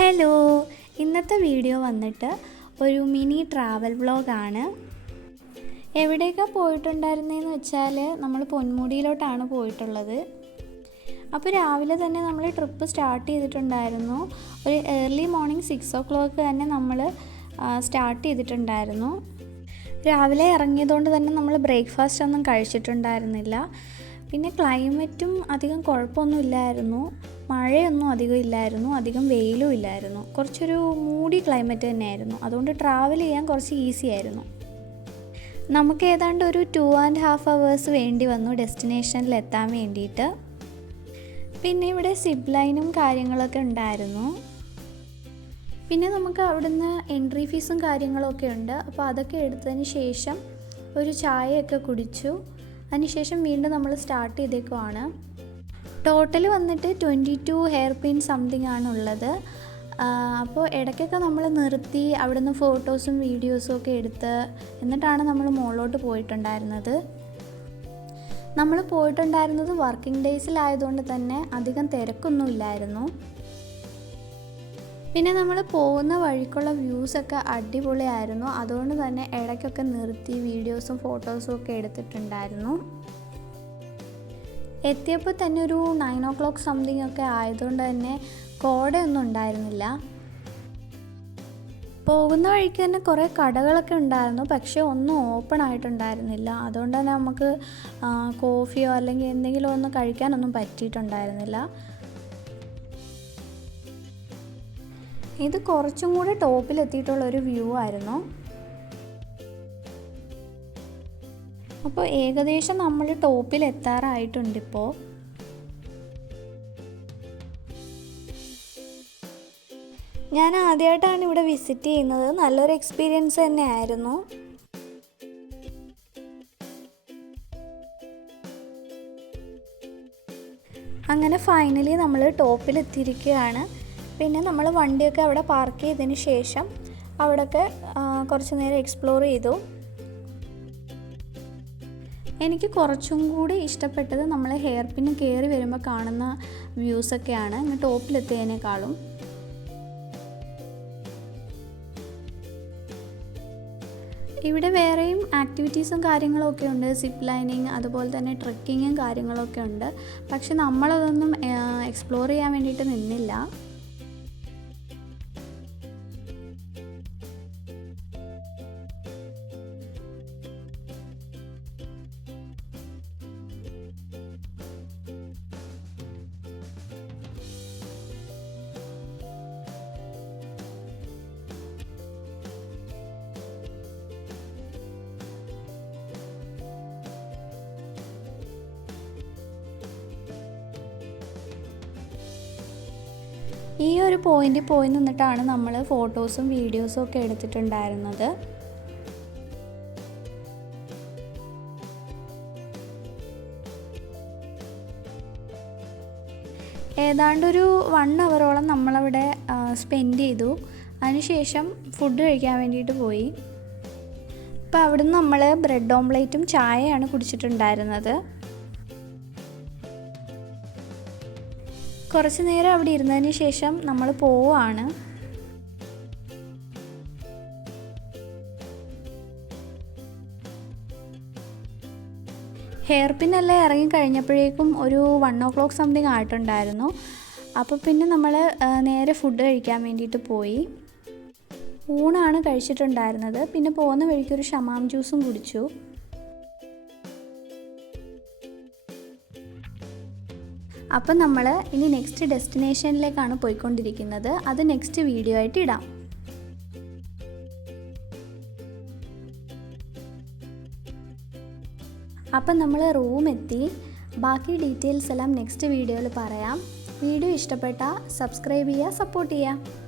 Hello, ഇന്നത്തെ video വന്നിട്ട് ഒരു മിനി ട്രാവൽ വ്ളോഗാണ്. എവിടെയൊക്കെ പോയിട്ടുണ്ടായിരുന്നതെന്ന് വെച്ചാൽ നമ്മൾ പൊന്മുടിയിലോട്ടാണ് പോയിട്ടുള്ളത്. അപ്പോൾ രാവിലെ തന്നെ നമ്മൾ ട്രിപ്പ് സ്റ്റാർട്ട് ചെയ്തിട്ടുണ്ടായിരുന്നു. ഒരു ഏർലി മോർണിംഗ് 6 o'clock തന്നെ നമ്മൾ സ്റ്റാർട്ട് ചെയ്തിട്ടുണ്ടായിരുന്നു. രാവിലെ ഇറങ്ങിയതുകൊണ്ട് തന്നെ നമ്മൾ ബ്രേക്ക്ഫാസ്റ്റ് ഒന്നും കഴിച്ചിട്ടുണ്ടായിരുന്നില്ല. പിന്നെ ക്ലൈമറ്റും അധികം കുഴപ്പമൊന്നുമില്ലായിരുന്നു. മഴയൊന്നും അധികം ഇല്ലായിരുന്നു, അധികം വെയിലും ഇല്ലായിരുന്നു. കുറച്ചൊരു മൂടി ക്ലൈമറ്റ് തന്നെയായിരുന്നു. അതുകൊണ്ട് ട്രാവൽ ചെയ്യാൻ കുറച്ച് ഈസി ആയിരുന്നു. നമുക്ക് ഏതാണ്ട് ഒരു 2.5 hours വേണ്ടി വന്നു ഡെസ്റ്റിനേഷനിൽ എത്താൻ വേണ്ടിയിട്ട്. പിന്നെ ഇവിടെ സിപ്പ് ലൈനും കാര്യങ്ങളൊക്കെ ഉണ്ടായിരുന്നു. പിന്നെ നമുക്ക് അവിടുന്ന് എൻട്രി ഫീസും കാര്യങ്ങളൊക്കെ ഉണ്ട്. അപ്പോൾ അതൊക്കെ എടുത്തതിന് ശേഷം ഒരു ചായയൊക്കെ കുടിച്ചു. അതിനുശേഷം വീണ്ടും നമ്മൾ സ്റ്റാർട്ട് ചെയ്തേക്കുവാണ്. ടോട്ടൽ വന്നിട്ട് 22 ഹെയർ പിൻ സംതിങ് ആണുള്ളത്. അപ്പോൾ ഇടയ്ക്കൊക്കെ നമ്മൾ നിർത്തി അവിടുന്ന് ഫോട്ടോസും വീഡിയോസും ഒക്കെ എടുത്ത് എന്നിട്ടാണ് നമ്മൾ മുകളിലോട്ട് പോയിട്ടുണ്ടായിരുന്നത്. നമ്മൾ പോയിട്ടുണ്ടായിരുന്നത് വർക്കിംഗ് ഡേയ്സിലായതുകൊണ്ട് തന്നെ അധികം തിരക്കൊന്നുമില്ലായിരുന്നു. പിന്നെ നമ്മൾ പോകുന്ന വഴിക്കുള്ള വ്യൂസൊക്കെ അടിപൊളിയായിരുന്നു. അതുകൊണ്ട് തന്നെ ഇടയ്ക്കൊക്കെ നിർത്തി വീഡിയോസും ഫോട്ടോസും ഒക്കെ എടുത്തിട്ടുണ്ടായിരുന്നു. എത്തിയപ്പോൾ തന്നെ ഒരു 9 o'clock സംതിങ് ഒക്കെ ആയതുകൊണ്ട് തന്നെ കോടയൊന്നും ഉണ്ടായിരുന്നില്ല. പോകുന്ന വഴിക്ക് തന്നെ കുറേ കടകളൊക്കെ ഉണ്ടായിരുന്നു, പക്ഷേ ഒന്നും ഓപ്പൺ ആയിട്ടുണ്ടായിരുന്നില്ല. അതുകൊണ്ട് തന്നെ നമുക്ക് കോഫിയോ അല്ലെങ്കിൽ എന്തെങ്കിലും ഒന്നും കഴിക്കാനൊന്നും പറ്റിയിട്ടുണ്ടായിരുന്നില്ല. ഇത് കുറച്ചും കൂടി ടോപ്പിലെത്തിയിട്ടുള്ളൊരു വ്യൂ ആയിരുന്നു. അപ്പോൾ ഏകദേശം നമ്മൾ ടോപ്പിൽ എത്താറായിട്ടുണ്ട്. ഇപ്പോൾ ഞാൻ ആദ്യമായിട്ടാണ് ഇവിടെ വിസിറ്റ് ചെയ്യുന്നത്. നല്ലൊരു എക്സ്പീരിയൻസ് തന്നെ ആയിരുന്നു. അങ്ങനെ ഫൈനലി നമ്മൾ ടോപ്പിലെത്തിയിരിക്കുകയാണ്. പിന്നെ നമ്മൾ വണ്ടിയൊക്കെ അവിടെ പാർക്ക് ചെയ്തതിന് ശേഷം അവിടെയൊക്കെ കുറച്ച് നേരം എക്സ്പ്ലോർ ചെയ്തു. എനിക്ക് കുറച്ചും കൂടി ഇഷ്ടപ്പെട്ടത് നമ്മൾ ഹെയർ പിന്ന് കയറി വരുമ്പോൾ കാണുന്ന വ്യൂസൊക്കെയാണ് ഇങ്ങ് ടോപ്പിലെത്തിയതിനേക്കാളും. ഇവിടെ വേറെയും ആക്ടിവിറ്റീസും കാര്യങ്ങളൊക്കെ ഉണ്ട്. സിപ്പ് ലൈനിങ്, അതുപോലെ തന്നെ ട്രെക്കിങ്ങും കാര്യങ്ങളൊക്കെ ഉണ്ട്. പക്ഷെ നമ്മളതൊന്നും എക്സ്പ്ലോർ ചെയ്യാൻ വേണ്ടിയിട്ട് നിന്നില്ല. ഈ ഒരു പോയിന്റിൽ പോയി നിന്നിട്ടാണ് നമ്മൾ ഫോട്ടോസും വീഡിയോസും ഒക്കെ എടുത്തിട്ടുണ്ടായിരുന്നത്. ഏതാണ്ടൊരു 1 hour നമ്മളവിടെ സ്പെൻഡ് ചെയ്തു. അതിനുശേഷം ഫുഡ് കഴിക്കാൻ വേണ്ടിയിട്ട് പോയി. അപ്പോൾ അവിടുന്ന് നമ്മൾ ബ്രെഡ് ഓംലേറ്റും ചായയാണ് കുടിച്ചിട്ടുണ്ടായിരുന്നത്. കുറച്ച് നേരം അവിടെ ഇരുന്നതിന് ശേഷം നമ്മൾ പോവുകയാണ്. ഹെയർ പിന്നെല്ലാം ഇറങ്ങിക്കഴിഞ്ഞപ്പോഴേക്കും ഒരു 1 o'clock സംതിങ് ആയിട്ടുണ്ടായിരുന്നു. അപ്പോൾ പിന്നെ നമ്മൾ നേരെ ഫുഡ് കഴിക്കാൻ വേണ്ടിയിട്ട് പോയി. ഊണാണ് കഴിച്ചിട്ടുണ്ടായിരുന്നത്. പിന്നെ പോകുന്ന വഴിക്കൊരു ഷമാം ജ്യൂസും കുടിച്ചു. അപ്പം നമ്മൾ ഇനി നെക്സ്റ്റ് ഡെസ്റ്റിനേഷനിലേക്കാണ് പോയിക്കൊണ്ടിരിക്കുന്നത്. അത് നെക്സ്റ്റ് വീഡിയോ ആയിട്ട് ഇടാം. അപ്പം നമ്മൾ റൂം എത്തി. ബാക്കി ഡീറ്റെയിൽസ് എല്ലാം നെക്സ്റ്റ് വീഡിയോയിൽ പറയാം. വീഡിയോ ഇഷ്ടപ്പെട്ടാൽ സബ്സ്ക്രൈബ് ചെയ്യുക, സപ്പോർട്ട് ചെയ്യുക.